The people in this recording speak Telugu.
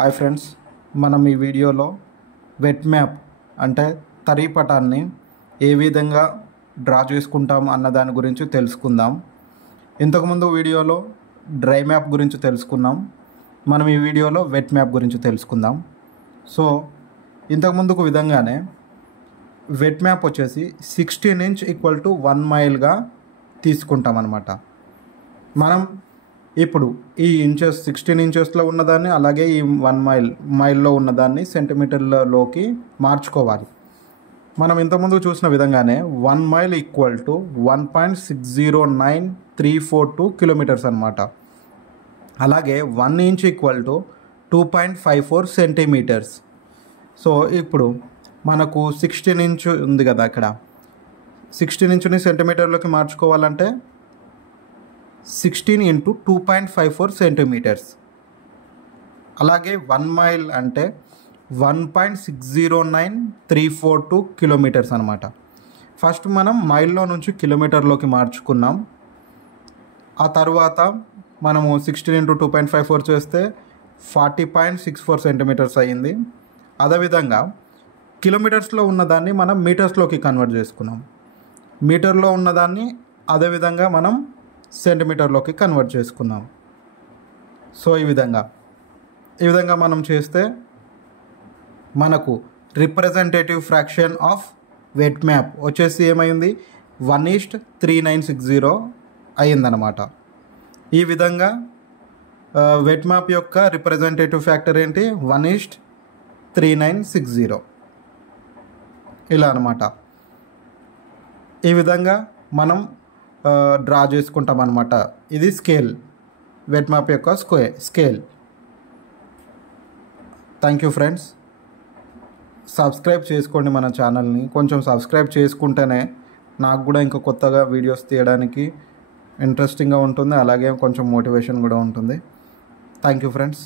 హాయ్ ఫ్రెండ్స్, మనం ఈ వీడియోలో వెట్ మ్యాప్ అంటే తరీ పటాన్ని ఏ విధంగా డ్రా చేసుకుంటాం అన్న దాని గురించి తెలుసుకుందాం. ఇంతకుముందు వీడియోలో డ్రై మ్యాప్ గురించి తెలుసుకున్నాం. మనం ఈ వీడియోలో వెట్ మ్యాప్ గురించి తెలుసుకుందాం. సో ఇంతకుముందుకు విధంగానే వెట్ మ్యాప్ వచ్చేసి 16 ఇంచ్ ఈక్వల్ టు 1 మైల్గా తీసుకుంటాం అన్నమాట. మనం ఇప్పుడు ఈ ఇంచెస్ 16 ఇంచెస్లో ఉన్నదాన్ని అలాగే ఈ 1 మైల్లో ఉన్నదాన్ని సెంటీమీటర్లలోకి మార్చుకోవాలి. మనం ఇంతకుముందు చూసిన విధంగానే 1 మైల్ ఈక్వల్ టు 1.609342 కిలోమీటర్స్ అనమాట. అలాగే 1 inch equal to 2.54 centimetres. So ఇప్పుడు మనకు 16 ఇంచ్ ఉంది కదా, ఇక్కడ 16 ఇంచుని సెంటీమీటర్లోకి మార్చుకోవాలంటే 16 ఇంటూ 2.54 సెంటీమీటర్స్. అలాగే 1 మైల్ అంటే 1.609342 కిలోమీటర్స్ అనమాట. ఫస్ట్ మనం మైల్లో నుంచి కిలోమీటర్లోకి మార్చుకున్నాం. ఆ తర్వాత మనము 16 ఇంటూ 2.54 చేస్తే 40.64 సెంటీమీటర్స్ అయ్యింది. అదేవిధంగా కిలోమీటర్స్లో ఉన్నదాన్ని మనం మీటర్స్లోకి కన్వర్ట్ చేసుకున్నాం. మీటర్లో ఉన్నదాన్ని అదేవిధంగా మనం సెంటీమీటర్లోకి కన్వర్ట్ చేసుకున్నాం. సో ఈ విధంగా మనం చేస్తే మనకు representative fraction of wet map వచ్చేసి ఏమైంది 1:3960 అయ్యిందనమాట. ఈ విధంగా వెట్ మ్యాప్ యొక్క రిప్రజెంటేటివ్ ఫ్యాక్టర్ ఏంటి 1:3960 ఇలా అనమాట. ఈ విధంగా మనం డ్రా చేసుకుంటాం అన్నమాట. ఇది స్కేల్, వెట్ మ్యాప్ యొక్క scale. Thank you friends. Subscribe చేసుకోండి మన ఛానల్ని. కొంచెం సబ్స్క్రైబ్ చేసుకుంటేనే నాకు కూడా ఇంకా కొత్తగా వీడియోస్ తీయడానికి ఇంట్రెస్టింగ్గా ఉంటుంది, అలాగే కొంచెం మోటివేషన్ కూడా ఉంటుంది. Thank you friends.